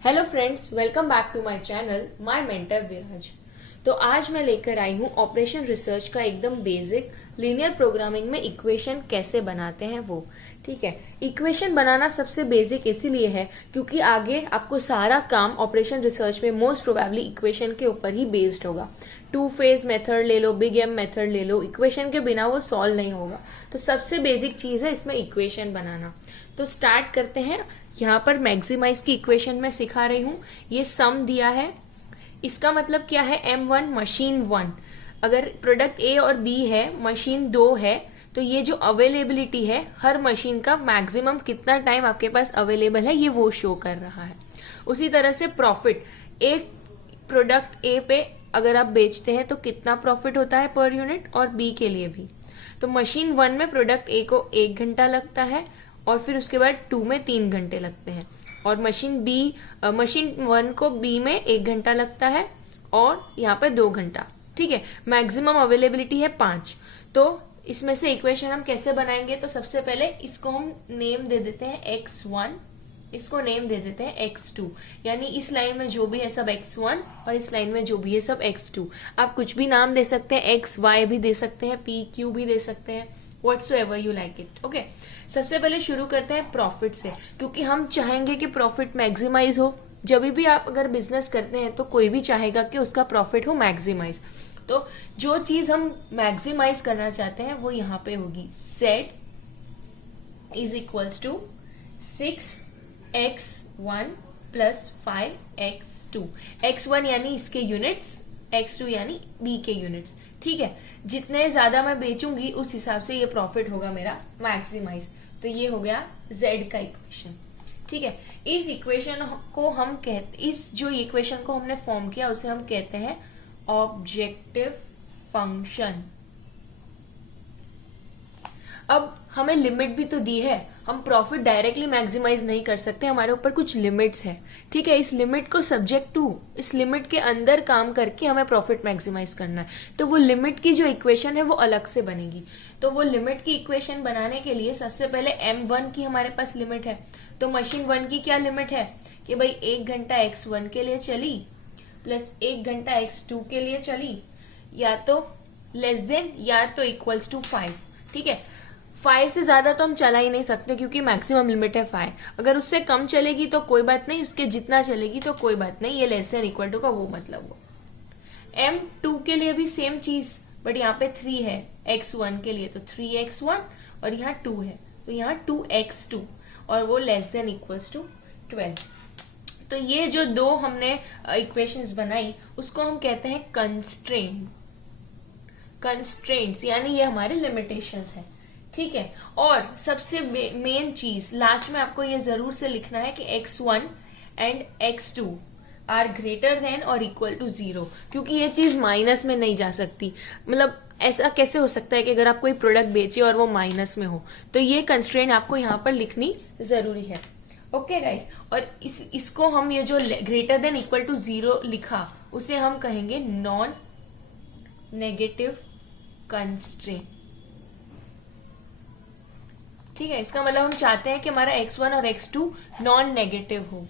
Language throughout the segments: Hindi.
Hello friends, welcome back to my channel my mentor Viraj. तो आज मैं लेकर आई हूँ ऑपरेशन रिसर्च का एकदम बेसिक लीनियर प्रोग्रामिंग में इक्वेशन कैसे बनाते हैं वो। ठीक है, इक्वेशन बनाना सबसे बेसिक इसीलिए है क्योंकि आगे आपको सारा काम ऑपरेशन रिसर्च में मोस्ट प्रोबेबली इक्वेशन के ऊपर ही बेस्ड होगा। टू फेज मेथड ले लो, बिग एम मेथड ले लो, इक्वेशन के बिना वो सॉल्व नहीं होगा। तो सबसे बेसिक चीज़ है इसमें इक्वेशन बनाना। तो स्टार्ट करते हैं। यहाँ पर मैक्सिमाइज की इक्वेशन में सिखा रही हूँ। ये सम दिया है, इसका मतलब क्या है, M1 मशीन 1, अगर प्रोडक्ट A और B है, मशीन 2 है, तो ये जो अवेलेबिलिटी है हर मशीन का मैक्सिमम कितना टाइम आपके पास अवेलेबल है ये वो शो कर रहा है। उसी तरह से प्रॉफिट, एक प्रोडक्ट A पे अगर आप बेचते हैं तो कितना प्रॉफिट होता है पर यूनिट, और B के लिए भी। तो मशीन 1 में प्रोडक्ट A को 1 घंटा लगता है और फिर उसके बाद 2 में 3 घंटे लगते हैं, और मशीन 1 को B में 1 घंटा लगता है और यहाँ पे 2 घंटा। ठीक है, मैक्सिमम अवेलेबिलिटी है 5। तो इसमें से इक्वेशन हम कैसे बनाएंगे, तो सबसे पहले इसको हम नेम दे देते हैं x1, इसको नेम दे देते हैं x2, यानी इस लाइन में जो भी है सब x1 और इस लाइन में जो भी है सब x2। आप कुछ भी नाम दे सकते हैं, xy भी दे सकते हैं, pq भी दे सकते हैं, whatsoever you like it। Okay, सबसे पहले शुरू करते हैं प्रॉफिट से, क्योंकि हम चाहेंगे कि प्रॉफिट मैक्सिमाइज हो। जब भी आप अगर बिजनेस करते हैं तो कोई भी चाहेगा कि उसका प्रॉफिट हो मैक्सिमाइज। तो जो चीज़ हम मैक्सिमाइज करना चाहते हैं वो यहाँ पे होगी, z is equals to 6x1 plus 5x2। x1 यानी इसके यूनिट्स, x2 यानी b के यूनिट्स। ठीक है, जितने ज़्यादा मैं बेचूंगी उस हिसाब से ये प्रॉफिट होगा मेरा मैक्सिमाइज। तो ये हो गया z का इक्वेशन। ठीक है, इस इक्वेशन को हम इस जो इक्वेशन को हमने फॉर्म किया उसे हम कहते हैं ऑब्जेक्टिव फंक्शन। अब हमें लिमिट भी तो दी है, हम प्रॉफिट डायरेक्टली मैक्सिमाइज नहीं कर सकते, हमारे ऊपर कुछ लिमिट्स है। ठीक है, इस लिमिट को सब्जेक्ट टू, इस लिमिट के अंदर काम करके हमें प्रॉफिट मैक्सिमाइज करना है। तो वो लिमिट की जो इक्वेशन है वो अलग से बनेगी। तो वो लिमिट की इक्वेशन बनाने के लिए सबसे पहले M1 की हमारे पास लिमिट है। तो मशीन 1 की क्या लिमिट है कि भाई 1 घंटा x1 के लिए चली प्लस 1 घंटा x2 के लिए चली, या तो लेस देन या तो इक्वल्स टू 5। ठीक है, 5 से ज़्यादा तो हम चला ही नहीं सकते क्योंकि मैक्सिमम लिमिट है 5। अगर उससे कम चलेगी तो कोई बात नहीं, उसके जितना चलेगी तो कोई बात नहीं, ये लेस देन इक्वल टू का वो मतलब हो। M2 के लिए भी सेम चीज़, बट यहाँ पे 3 है, x1 के लिए तो 3x1 और यहाँ 2 है तो यहाँ 2x2, और वो लेस देन इक्वल्स टू 12। तो ये जो दो हमने इक्वेशंस बनाई उसको हम कहते हैं कंस्ट्रेंट्स, यानी ये हमारे लिमिटेशंस है। ठीक है, और सबसे मेन चीज लास्ट में आपको ये जरूर से लिखना है कि x1 and x2 are greater than और इक्वल टू 0, क्योंकि ये चीज माइनस में नहीं जा सकती। मतलब ऐसा कैसे हो सकता है कि अगर आप कोई प्रोडक्ट बेचे और वो माइनस में हो, तो ये कंस्ट्रेंट आपको यहाँ पर लिखनी जरूरी है। ओके गाइस, और इसको हम ये जो ग्रेटर देन इक्वल टू 0 लिखा उसे हम कहेंगे नॉन नेगेटिव कंस्ट्रेंट। ठीक है, इसका मतलब हम चाहते हैं कि हमारा x1 और x2 नॉन नेगेटिव हो।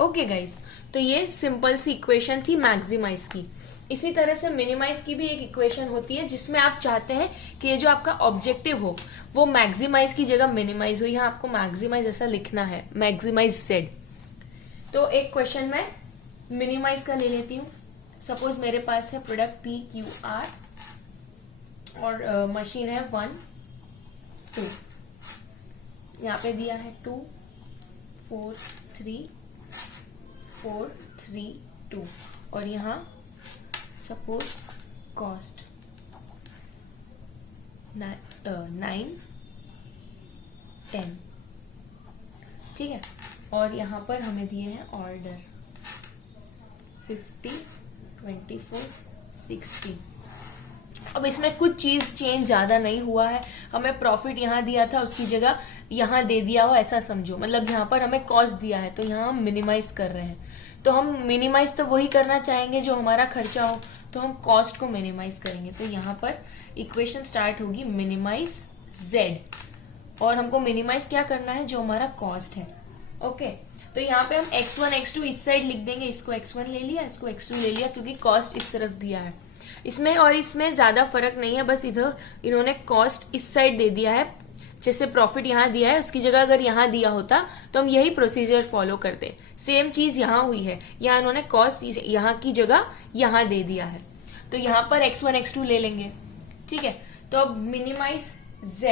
ओके गाइस, तो ये सिंपल सी इक्वेशन थी मैक्सिमाइज की। इसी तरह से मिनिमाइज की भी एक इक्वेशन होती है जिसमें आप चाहते हैं कि ये जो आपका ऑब्जेक्टिव हो वो मैक्सिमाइज की जगह मिनिमाइज हो। यहाँ आपको मैक्सिमाइज ऐसा लिखना है, मैक्सिमाइज z। तो एक क्वेश्चन मैं मिनिमाइज का ले लेती हूँ। सपोज मेरे पास है प्रोडक्ट PQR और मशीन है 1 2, यहाँ पे दिया है 2 4 3 4 3 2, और यहाँ सपोज कॉस्ट 9 10। ठीक है, और यहाँ पर हमें दिए हैं ऑर्डर 50 24 60। अब इसमें कुछ चीज़ चेंज ज़्यादा नहीं हुआ है, हमें प्रॉफिट यहाँ दिया था उसकी जगह यहाँ दे दिया हो ऐसा समझो। मतलब यहाँ पर हमें कॉस्ट दिया है तो यहाँ हम मिनिमाइज कर रहे हैं। तो हम मिनिमाइज तो वही करना चाहेंगे जो हमारा खर्चा हो, तो हम कॉस्ट को मिनिमाइज करेंगे। तो यहाँ पर इक्वेशन स्टार्ट होगी मिनिमाइज z, और हमको मिनिमाइज क्या करना है, जो हमारा कॉस्ट है। ओके, तो यहाँ पे हम x1 x2 इस साइड लिख देंगे, इसको x1 ले लिया, इसको x2 ले लिया, क्योंकि कॉस्ट इस तरफ दिया है। इसमें और इसमें ज़्यादा फर्क नहीं है, बस इधर इन्होंने कॉस्ट इस साइड दे दिया है। जैसे प्रॉफिट यहाँ दिया है, उसकी जगह अगर यहाँ दिया होता तो हम यही प्रोसीजर फॉलो करते। सेम चीज़ यहाँ हुई है, यहाँ इन्होंने कॉस्ट यहाँ की जगह यहाँ दे दिया है, तो यहाँ पर x1 x2 ले लेंगे। ठीक है, तो अब मिनिमाइज z,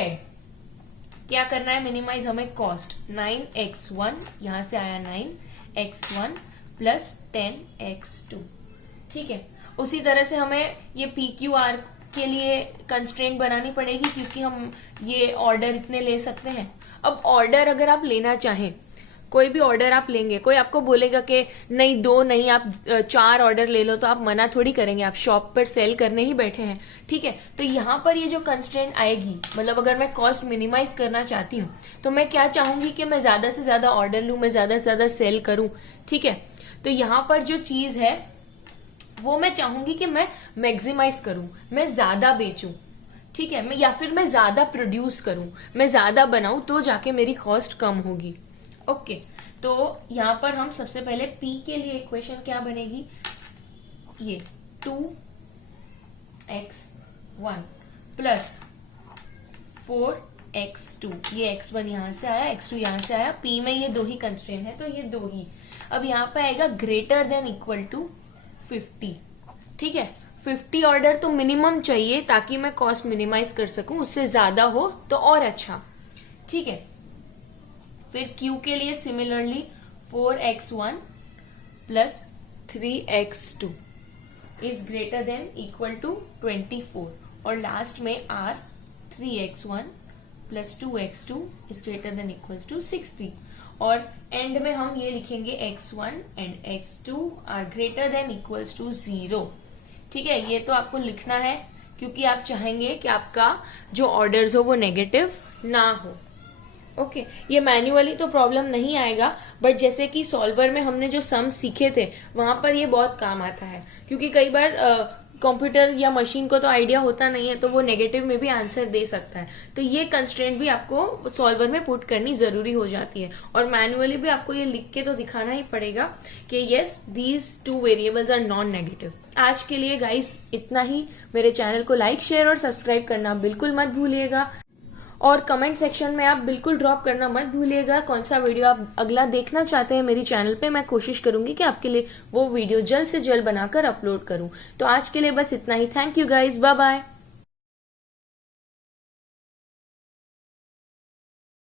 क्या करना है, मिनिमाइज हमें कॉस्ट 9x1, यहाँ से आया 9x1 प्लस 10x2। ठीक है, उसी तरह से हमें ये PQR के लिए कंस्ट्रेंट बनानी पड़ेगी, क्योंकि हम ये ऑर्डर इतने ले सकते हैं। अब ऑर्डर अगर आप लेना चाहें, कोई भी ऑर्डर आप लेंगे, कोई आपको बोलेगा कि नहीं 2 नहीं आप 4 ऑर्डर ले लो, तो आप मना थोड़ी करेंगे, आप शॉप पर सेल करने ही बैठे हैं। ठीक है, तो यहाँ पर ये जो कंस्ट्रेंट आएगी, मतलब अगर मैं कॉस्ट मिनिमाइज करना चाहती हूँ तो मैं क्या चाहूँगी कि मैं ज़्यादा से ज़्यादा ऑर्डर लूँ, मैं ज़्यादा से ज़्यादा सेल करूँ। ठीक है, तो यहाँ पर जो चीज़ है वो मैं चाहूँगी कि मैं मैक्सिमाइज करूँ, मैं ज़्यादा बेचूँ। ठीक है, मैं या फिर मैं ज़्यादा प्रोड्यूस करूँ, मैं ज़्यादा बनाऊँ, तो जाके मेरी कॉस्ट कम होगी। ओके, तो यहाँ पर हम सबसे पहले P के लिए इक्वेशन क्या बनेगी, ये 2x1 प्लस 4x2, ये x1 यहाँ से आया, x2 यहाँ से आया, P में ये 2 ही कंस्ट्रेंट है, तो ये 2 ही। अब यहाँ पे आएगा ग्रेटर देन इक्वल टू 50। ठीक है, 50 ऑर्डर तो मिनिमम चाहिए ताकि मैं कॉस्ट मिनिमाइज कर सकूं, उससे ज़्यादा हो तो और अच्छा। ठीक है, फिर Q के लिए similarly 4x1 plus 3x2 is greater than equal to 24, और लास्ट में R 3x1 plus 2x2 is greater than equals to 60, और एंड में हम ये लिखेंगे x1 and x2 are greater than equals to 0। ठीक है, ये तो आपको लिखना है क्योंकि आप चाहेंगे कि आपका जो ऑर्डर्स हो वो नेगेटिव ना हो। ओके, ये मैन्युअली तो प्रॉब्लम नहीं आएगा, बट जैसे कि सॉल्वर में हमने जो सम सीखे थे वहाँ पर ये बहुत काम आता है, क्योंकि कई बार कंप्यूटर या मशीन को तो आइडिया होता नहीं है, तो वो नेगेटिव में भी आंसर दे सकता है। तो ये कंस्ट्रेंट भी आपको सॉल्वर में पुट करनी ज़रूरी हो जाती है, और मैनुअली भी आपको ये लिख के तो दिखाना ही पड़ेगा कि yes these 2 variables are non negative. आज के लिए गाइस इतना ही। मेरे चैनल को लाइक, शेयर और सब्सक्राइब करना बिल्कुल मत भूलिएगा, और कमेंट सेक्शन में आप बिल्कुल ड्रॉप करना मत भूलिएगा कौन सा वीडियो आप अगला देखना चाहते हैं मेरी चैनल पे। मैं कोशिश करूंगी कि आपके लिए वो वीडियो जल्द से जल्द बनाकर अपलोड करूं। तो आज के लिए बस इतना ही। Thank you guys, bye bye.